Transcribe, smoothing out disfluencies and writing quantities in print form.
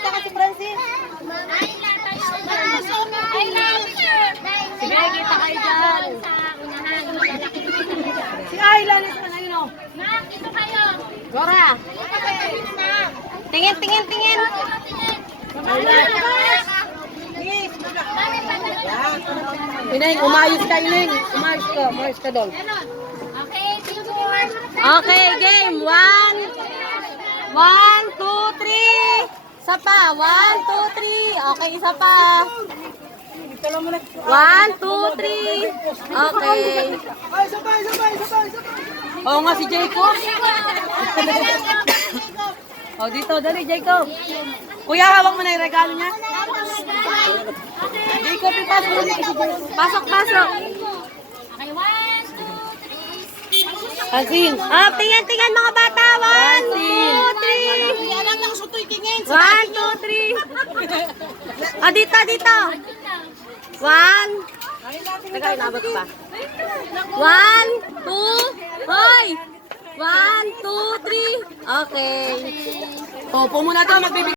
tsaka si Francis. Sige, kita kayo dyan. Si Ayla, nasa na yun o. Dito kayo. Gora. Tingin, tingin, tingin. Ineng, umayos ka, Ineng. Umayos ka doon. Okay, teacher. Okay, game. 1, 2, 3. Isa pa. 1, 2, 3. Okay, isa pa. 1, 2, 3. Okay. Oo nga si Jacob. Oh, dito. Dali, Jacob. Kuya, hawak mo na yung regalo niya. Jacob, ipasok mo na. Pasok, pasok. Okay, 1, 2, 3. Pansin. Ah, tingin, tingin mga bata. 1, 2, 3. 1, 2, 3. Ah, dito, dito. 1. Teka, inabot pa. 1, 2. Hoy! 1, 2, 3. Okay. Opo muna to, magbibigay.